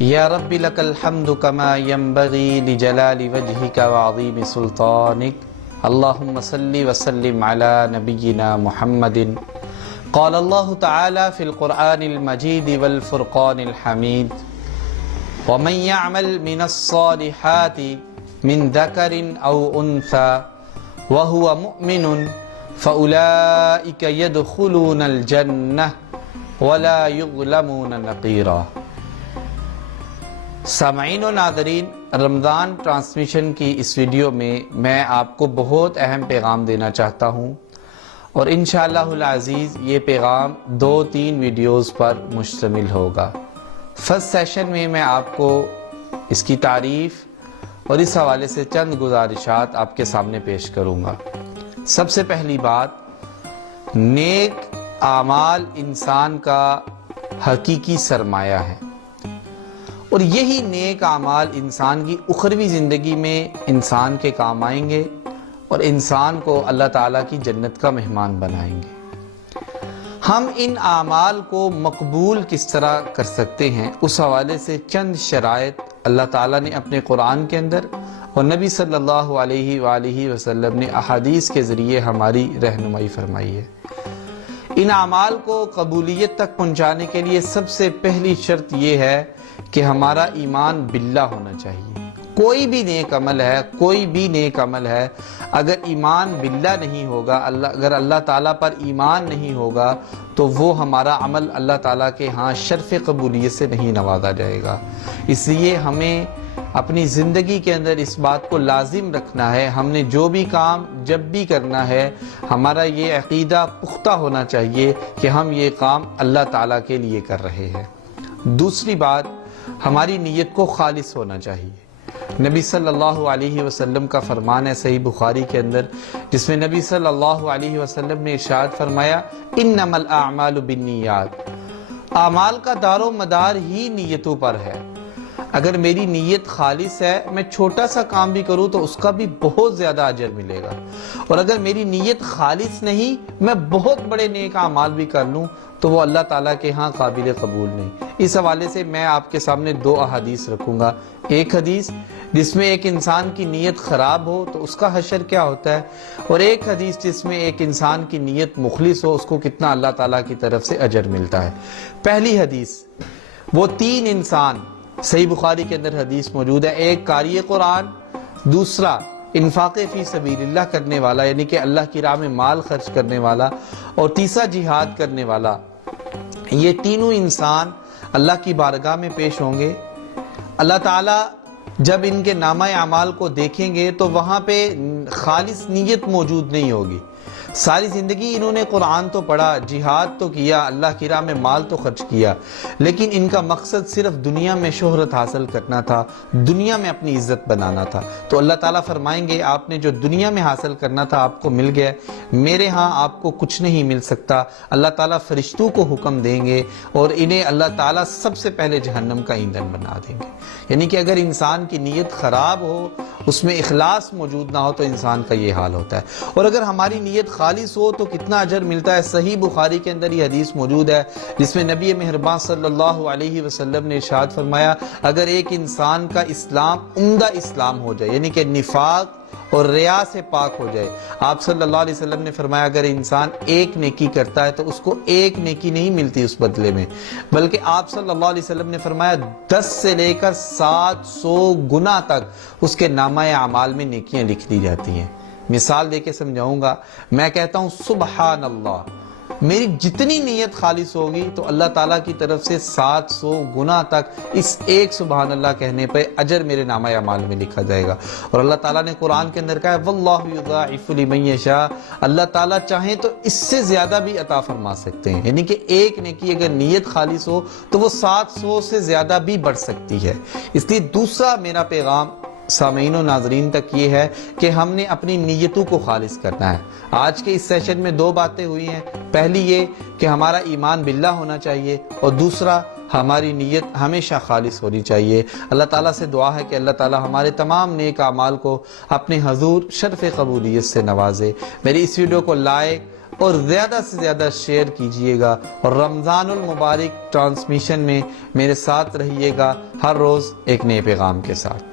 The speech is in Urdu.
یا رب لک الحمد کما ینبغی لجلال وجہک وعظیم سلطانک اللہم صلی وسلم علی نبینا محمد قال اللہ تعالی فی القرآن المجید والفرقان الحمید ومن یعمل من الصالحات من ذکر او انثى وهو مؤمن فأولئک يدخلون الجنہ ولا یظلمون نقیرا۔ سامعین و ناظرین، رمضان ٹرانسمیشن کی اس ویڈیو میں آپ کو بہت اہم پیغام دینا چاہتا ہوں، اور انشاءاللہ العزیز یہ پیغام 2-3 ویڈیوز پر مشتمل ہوگا۔ فرسٹ سیشن میں آپ کو اس کی تعریف اور اس حوالے سے چند گزارشات آپ کے سامنے پیش کروں گا۔ سب سے پہلی بات، نیک اعمال انسان کا حقیقی سرمایہ ہے، اور یہی نیک اعمال انسان کی اخروی زندگی میں انسان کے کام آئیں گے اور انسان کو اللہ تعالیٰ کی جنت کا مہمان بنائیں گے۔ ہم ان اعمال کو مقبول کس طرح کر سکتے ہیں، اس حوالے سے چند شرائط اللہ تعالیٰ نے اپنے قرآن کے اندر اور نبی صلی اللہ علیہ وآلہ وسلم نے احادیث کے ذریعے ہماری رہنمائی فرمائی ہے۔ ان اعمال کو قبولیت تک پہنچانے کے لیے سب سے پہلی شرط یہ ہے کہ ہمارا ایمان باللہ ہونا چاہیے۔ کوئی بھی نیک عمل ہے، اگر ایمان باللہ نہیں ہوگا، اگر اللہ تعالیٰ پر ایمان نہیں ہوگا، تو وہ ہمارا عمل اللہ تعالیٰ کے ہاں شرف قبولیت سے نہیں نوازا جائے گا۔ اس لیے ہمیں اپنی زندگی کے اندر اس بات کو لازم رکھنا ہے، ہم نے جو بھی کام جب بھی کرنا ہے، ہمارا یہ عقیدہ پختہ ہونا چاہیے کہ ہم یہ کام اللہ تعالیٰ کے لیے کر رہے ہیں۔ دوسری بات، ہماری نیت کو خالص ہونا چاہیے۔ نبی صلی اللہ علیہ وسلم کا فرمان ہے صحیح بخاری کے اندر، جس میں نبی صلی اللہ علیہ وسلم نے ارشاد فرمایا، انما الاعمال بالنیات، اعمال کا دار و مدار ہی نیتوں پر ہے۔ اگر میری نیت خالص ہے، میں چھوٹا سا کام بھی کروں تو اس کا بھی بہت زیادہ اجر ملے گا، اور اگر میری نیت خالص نہیں، میں بہت بڑے نیک اعمال بھی کر لوں تو وہ اللہ تعالیٰ کے ہاں قابل قبول نہیں۔ اس حوالے سے میں آپ کے سامنے 2 احادیث رکھوں گا۔ ایک حدیث جس میں ایک انسان کی نیت خراب ہو تو اس کا حشر کیا ہوتا ہے، اور ایک حدیث جس میں ایک انسان کی نیت مخلص ہو، اس کو کتنا اللہ تعالیٰ کی طرف سے اجر ملتا ہے۔ پہلی حدیث، وہ 3 انسان، صحیح بخاری کے اندر حدیث موجود ہے، ایک قاری قرآن، دوسرا انفاق فی سبیل اللہ کرنے والا یعنی کہ اللہ کی راہ میں مال خرچ کرنے والا، اور تیسرا جہاد کرنے والا۔ یہ تینوں انسان اللہ کی بارگاہ میں پیش ہوں گے۔ اللہ تعالیٰ جب ان کے نامہ اعمال کو دیکھیں گے تو وہاں پہ خالص نیت موجود نہیں ہوگی۔ ساری زندگی انہوں نے قرآن تو پڑھا، جہاد تو کیا، اللہ کی راہ میں مال تو خرچ کیا، لیکن ان کا مقصد صرف دنیا میں شہرت حاصل کرنا تھا، دنیا میں اپنی عزت بنانا تھا۔ تو اللہ تعالیٰ فرمائیں گے، آپ نے جو دنیا میں حاصل کرنا تھا آپ کو مل گیا، میرے ہاں آپ کو کچھ نہیں مل سکتا۔ اللہ تعالیٰ فرشتوں کو حکم دیں گے اور انہیں اللہ تعالیٰ سب سے پہلے جہنم کا ایندھن بنا دیں گے۔ یعنی کہ اگر انسان کی نیت خراب ہو، اس میں اخلاص موجود نہ ہو، تو انسان کا یہ حال ہوتا ہے۔ اور اگر ہماری نیت خالص ہو تو کتنا اجر ملتا ہے۔ صحیح بخاری کے اندر یہ حدیث موجود ہے جس میں نبی مہربان صلی اللہ علیہ وسلم نے ارشاد فرمایا، اگر ایک انسان کا اسلام عمدہ اسلام ہو جائے، یعنی کہ نفاق اور ریا سے پاک ہو جائے، آپ صلی اللہ علیہ وسلم نے فرمایا اگر انسان ایک نیکی کرتا ہے تو اس کو ایک نیکی نہیں ملتی اس بدلے میں، بلکہ آپ صلی اللہ علیہ وسلم نے فرمایا 10 سے لے کر 700 گنا تک اس کے نامہ اعمال میں نیکیاں لکھ دی جاتی ہیں۔ مثال دے کے سمجھاؤں گا، میں کہتا ہوں سبحان اللہ، میری جتنی نیت خالص ہوگی تو اللہ تعالیٰ کی طرف سے 700 گنا تک اس ایک سبحان اللہ کہنے پہ اجر میرے نامہ اعمال میں لکھا جائے گا۔ اور اللہ تعالیٰ نے قرآن کے اندر کہا ہے واللہ یضاعف لمن یشاء، اللہ تعالیٰ چاہیں تو اس سے زیادہ بھی عطا فرما سکتے ہیں، یعنی کہ ایک نیکی اگر نیت خالص ہو تو وہ 700 سے زیادہ بھی بڑھ سکتی ہے۔ اس لیے دوسرا میرا پیغام سامعین و ناظرین تک یہ ہے کہ ہم نے اپنی نیتوں کو خالص کرنا ہے۔ آج کے اس سیشن میں 2 باتیں ہوئی ہیں۔ پہلی یہ کہ ہمارا ایمان باللہ ہونا چاہیے، اور دوسرا ہماری نیت ہمیشہ خالص ہونی چاہیے۔ اللہ تعالیٰ سے دعا ہے کہ اللہ تعالیٰ ہمارے تمام نیک اعمال کو اپنے حضور شرف قبولیت سے نوازے۔ میری اس ویڈیو کو لائک اور زیادہ سے زیادہ شیئر کیجئے گا، اور رمضان المبارک ٹرانسمیشن میں میرے ساتھ رہیے گا، ہر روز ایک نئے پیغام کے ساتھ۔